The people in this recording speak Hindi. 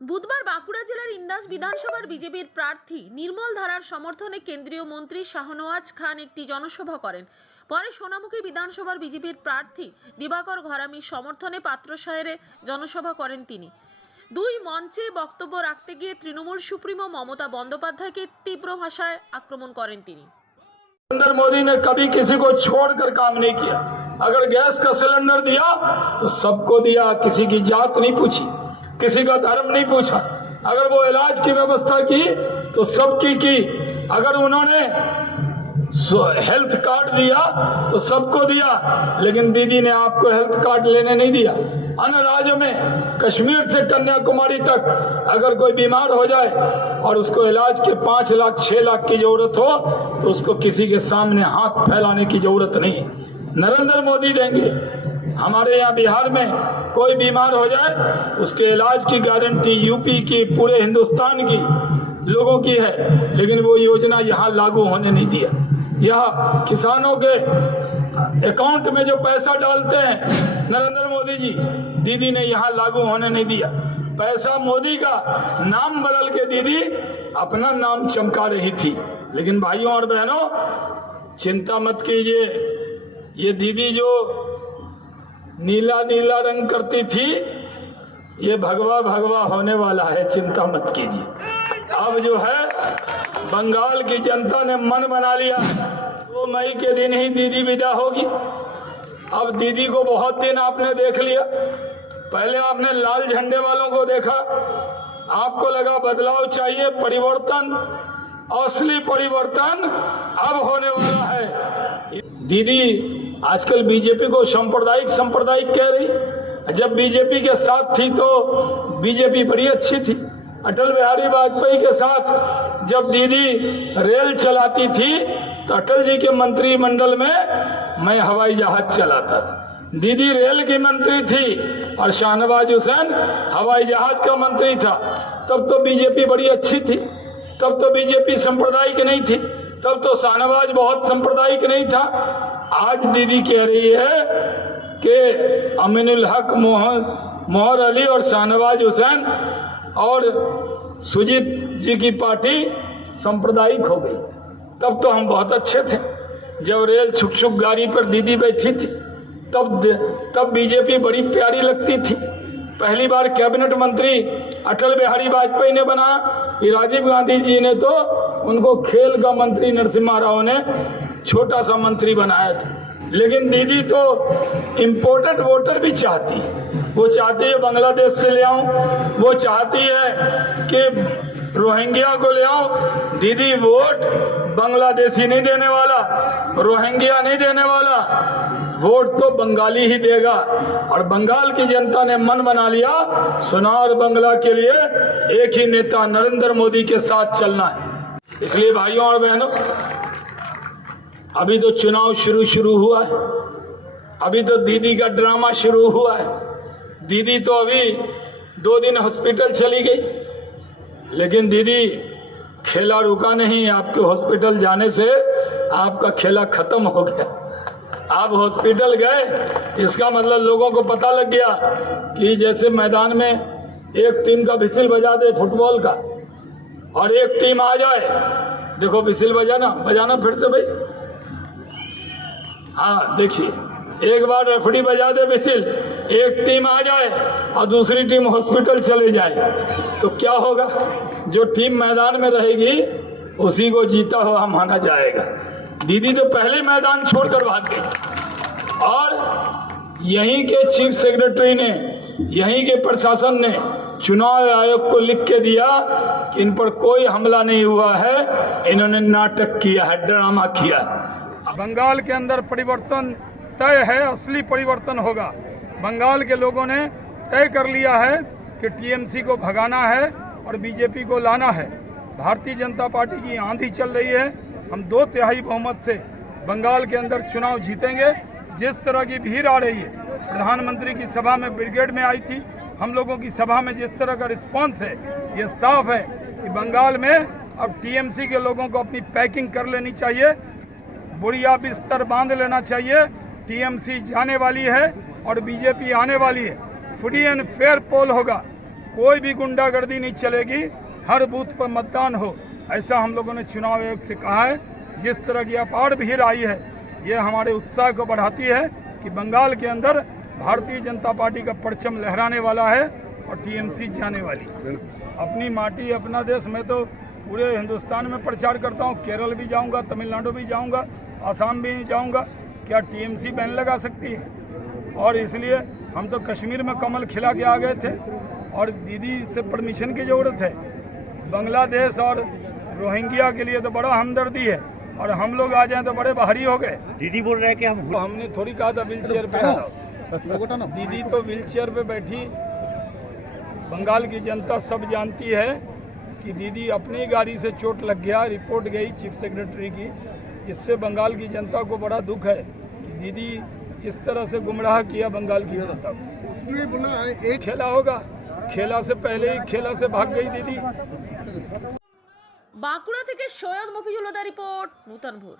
বুধবার বাঁকুড়া জেলার ইন্দাস বিধানসভার বিজেপির প্রার্থী নির্মল ধারার সমর্থনে কেন্দ্রীয় মন্ত্রী শাহনওয়াজ খান একটি জনসভা করেন। পরে সোনামুখী বিধানসভার বিজেপির প্রার্থী দিবাকর ঘরামির সমর্থনে পাত্রসাহেরে জনসভা করেন তিনি। দুই মঞ্চে বক্তব্য রাখতে গিয়ে তৃণমূল সুপ্রিমো মমতা বন্দ্যোপাধ্যায়কে তীব্র ভাষায় আক্রমণ করেন তিনি। नरेंद्र मोदी ने कभी किसी को छोड़कर काम नहीं किया। अगर गैस का सिलेंडर दिया तो सबको दिया, किसी की जात नहीं पूछी, किसी का धर्म नहीं पूछा। अगर वो इलाज की व्यवस्था की तो सबकी की। अगर उन्होंने हेल्थ कार्ड दिया तो सबको दिया, लेकिन दीदी ने आपको हेल्थ कार्ड लेने नहीं दिया। अन्य राज्यों में कश्मीर से कन्याकुमारी तक अगर कोई बीमार हो जाए और उसको इलाज के 5 लाख 6 लाख की जरूरत हो तो उसको किसी के सामने हाथ फैलाने की जरूरत नहीं। नरेंद्र मोदी देंगे। हमारे यहाँ बिहार में कोई बीमार हो जाए उसके इलाज की गारंटी यूपी की, पूरे हिंदुस्तान की लोगों की है, लेकिन वो योजना यहाँ लागू होने नहीं दिया। यह किसानों के अकाउंट में जो पैसा डालते हैं नरेंद्र मोदी जी, दीदी ने यहाँ लागू होने नहीं दिया। पैसा मोदी का नाम बदल के दीदी अपना नाम चमका रही थी। लेकिन भाइयों और बहनों, चिंता मत कीजिए। ये दीदी जो नीला नीला रंग करती थी, ये भगवा भगवा होने वाला है, चिंता मत कीजिए। अब जो है बंगाल की जनता ने मन बना लिया, 2 मई के दिन ही दीदी विदा होगी। अब दीदी को बहुत दिन आपने देख लिया। पहले आपने लाल झंडे वालों को देखा, आपको लगा बदलाव चाहिए, परिवर्तन, असली परिवर्तन अब होने वाला है। दीदी आजकल बीजेपी को सांप्रदायिक कह रही। जब बीजेपी के साथ थी तो बीजेपी बड़ी अच्छी थी। अटल बिहारी वाजपेयी के साथ जब दीदी रेल चलाती थी तो अटल जी के मंत्रिमंडल में मैं हवाई जहाज चलाता था। दीदी रेल की मंत्री थी और शाहनवाज हुसैन हवाई जहाज का मंत्री था। तब तो बीजेपी बड़ी अच्छी थी, तब तो बीजेपी सांप्रदायिक नहीं थी, तब तो शाहनवाज बहुत सांप्रदायिक नहीं था। आज दीदी कह रही है कि अमीनुल हक, मोहर अली और शाहनवाज हुसैन और सुजीत जी की पार्टी सांप्रदायिक हो गई। तब तो हम बहुत अच्छे थे। जब रेल छुक छुक गाड़ी पर दीदी बैठी थी तब बीजेपी बड़ी प्यारी लगती थी। पहली बार कैबिनेट मंत्री अटल बिहारी वाजपेयी ने बनाया। राजीव गांधी जी ने तो उनको खेल का मंत्री नरसिम्हा राव ने छोटा सा मंत्री बनाया था। लेकिन दीदी तो इम्पोर्टेड वोटर भी चाहती है। वो चाहती है बांग्लादेश से ले आऊं, वो चाहती है कि रोहिंग्या को ले आऊं। दीदी वोट बांग्लादेशी नहीं देने वाला, रोहिंग्या नहीं देने वाला, वोट तो बंगाली ही देगा। और बंगाल की जनता ने मन बना लिया, सोनार बंगला के लिए एक ही नेता नरेंद्र मोदी के साथ चलना है। इसलिए भाइयों और बहनों, अभी तो चुनाव शुरू हुआ है, अभी तो दीदी का ड्रामा शुरू हुआ है। दीदी तो अभी 2 दिन हॉस्पिटल चली गई, लेकिन दीदी खेला रुका नहीं। आपके हॉस्पिटल जाने से आपका खेला खत्म हो गया। आप हॉस्पिटल गए, इसका मतलब लोगों को पता लग गया कि जैसे मैदान में एक टीम का विसिल बजा दे फुटबॉल का और एक टीम आ जाए, देखो विसिल बजाना फिर से भाई। हाँ देखिए, एक बार रेफरी बजा दे विसिल, एक टीम आ जाए और दूसरी टीम हॉस्पिटल चले जाए तो क्या होगा? जो टीम मैदान में रहेगी उसी को जीता हुआ माना जाएगा। दीदी तो पहले मैदान छोड़कर भाग गई। और यहीं के चीफ सेक्रेटरी ने, यहीं के प्रशासन ने चुनाव आयोग को लिख के दिया कि इन पर कोई हमला नहीं हुआ है, इन्होंने नाटक किया है, ड्रामा किया है। बंगाल के अंदर परिवर्तन तय है, असली परिवर्तन होगा। बंगाल के लोगों ने तय कर लिया है कि टीएमसी को भगाना है और बीजेपी को लाना है। भारतीय जनता पार्टी की आंधी चल रही है। हम 2/3 बहुमत से बंगाल के अंदर चुनाव जीतेंगे। जिस तरह की भीड़ आ रही है, प्रधानमंत्री की सभा में ब्रिगेड में आई थी, हम लोगों की सभा में जिस तरह का रिस्पांस है, ये साफ है कि बंगाल में अब टीएमसी के लोगों को अपनी पैकिंग कर लेनी चाहिए, बुढ़िया बिस्तर बांध लेना चाहिए। टीएमसी जाने वाली है और बीजेपी आने वाली है। फ्री एंड फेयर पोल होगा, कोई भी गुंडागर्दी नहीं चलेगी, हर बूथ पर मतदान हो, ऐसा हम लोगों ने चुनाव आयोग से कहा है। जिस तरह की अपार भीड़ आई है, ये हमारे उत्साह को बढ़ाती है कि बंगाल के अंदर भारतीय जनता पार्टी का परचम लहराने वाला है और टीएमसी जाने वाली। अपनी माटी अपना देश, मैं तो पूरे हिंदुस्तान में प्रचार करता हूँ, केरल भी जाऊँगा, तमिलनाडु भी जाऊँगा, आसाम भी जाऊँगा। क्या टीएमसी बैन लगा सकती है? और इसलिए हम तो कश्मीर में कमल खिला के आ गए थे और दीदी से परमिशन की ज़रूरत है। बांग्लादेश और रोहिंग्या के लिए तो बड़ा हमदर्दी है और हम लोग आ जाएं तो बड़े भारी हो गए। दीदी बोल रहे हैं कि हमने थोड़ी कहा था व्हील चेयर पे आओ। दीदी तो व्हील चेयर पे बैठी। बंगाल की जनता सब जानती है कि दीदी अपनी गाड़ी से चोट लग गया, रिपोर्ट गई चीफ सेक्रेटरी की। इससे बंगाल की जनता को बड़ा दुख है कि दीदी इस तरह से गुमराह किया बंगाल की जनता को। उसने बोला एक खेला होगा, खेला से पहले ही खेला से भाग गई दीदी। বাঁকুড়া থেকে সৈয়দ মফিজুল হুদা রিপোর্ট, নূতন ভোর।